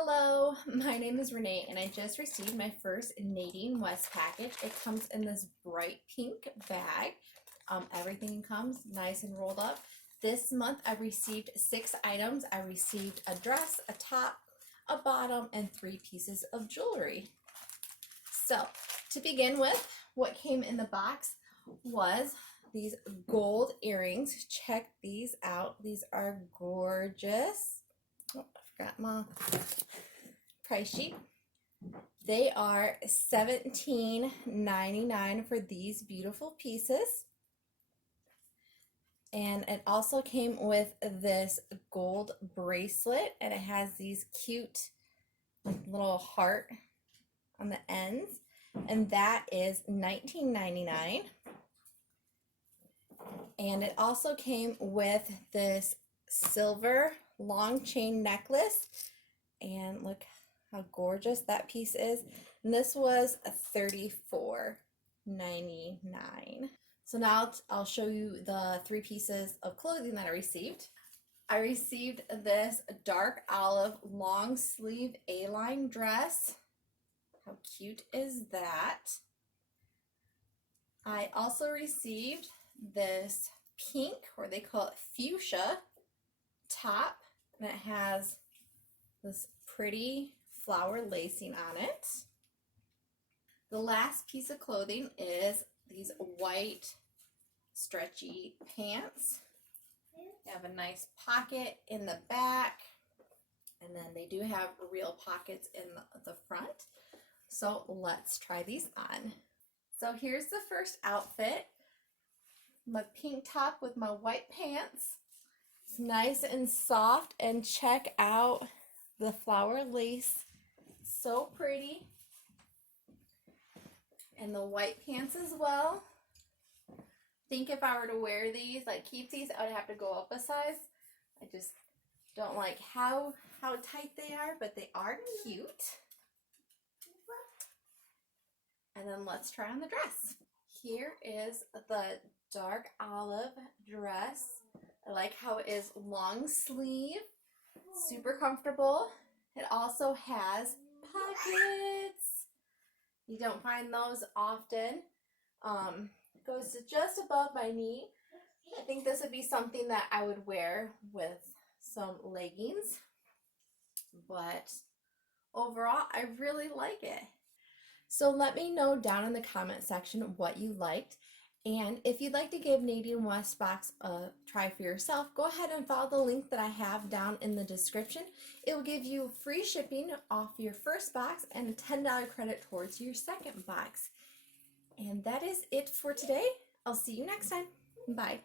Hello, my name is Renee and I just received my first Nadine West package. It comes in this bright pink bag. Everything comes nice and rolled up. This month I received 6 items. I received a dress, a top, a bottom, and 3 pieces of jewelry. So to begin with, what came in the box was these gold earrings. Check these out. These are gorgeous. Oh, I forgot my price sheet. They are $17.99 for these beautiful pieces. And it also came with this gold bracelet, and it has these cute little heart on the ends, and that is $19.99. And it also came with this silver long chain necklace, and look how gorgeous that piece is. And this was $34.99. So now I'll show you the 3 pieces of clothing that I received. I received this dark olive long sleeve A-line dress. How cute is that? I also received this pink, or they call it fuchsia, top, and it has this pretty flower lacing on it. The last piece of clothing is these white stretchy pants. They have a nice pocket in the back, and then they do have real pockets in the front. So let's try these on. So here's the first outfit. My pink top with my white pants. It's nice and soft, and check out the flower lace. So pretty. And the white pants as well. I think if I were to wear these, like keep these, I would have to go up a size. I just don't like how tight they are, but they are cute. And then let's try on the dress. Here is the dark olive dress. I like how it is long sleeve, super comfortable. It also has pockets. You don't find those often. It goes to just above my knee. I think this would be something that I would wear with some leggings, but overall I really like it. So let me know down in the comment section what you liked. And if you'd like to give Nadine West box a try for yourself, go ahead and follow the link that I have down in the description. It will give you free shipping off your first box and a $10 credit towards your second box. And that is it for today. I'll see you next time. Bye.